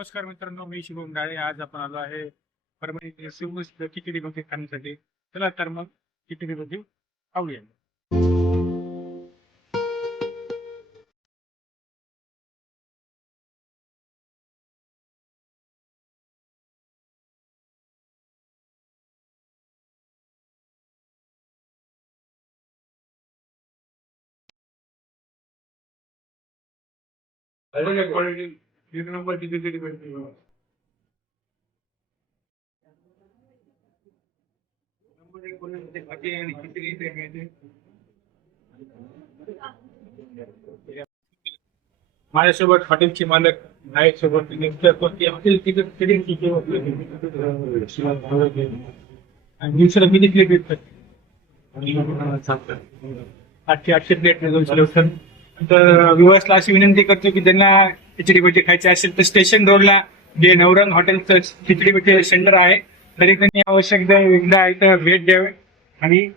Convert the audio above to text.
नमस्कार मित्रांनो, मी शुभम डाळे. आज आपण आलो आहे परभणी शिवमस्त खिचडी भजी खाण्यासाठी. चला तर मग खिचडी भजी खाऊया. एक नंबरची खिचडी भजी. नंबर एक क्वालिटीची भाजी आणि खिचडी इथे मिळते. माझ्यासोबत हॉटेलचे मालक आहेत. सोबत कोणती हॉटेल तिथे खिचडी आणि दिवसाला किती प्लेट भेटतात? 800 प्लेट मिळून. तर विवासला अशी विनंती करतो की त्यांना खिचडी भजी खायची असेल तर स्टेशन रोडला जे नवरंग हॉटेलचं खिचडी भजी सेंटर आहे, तरी त्यांनी आवश्यक एकदा इथं भेट द्यावे. आणि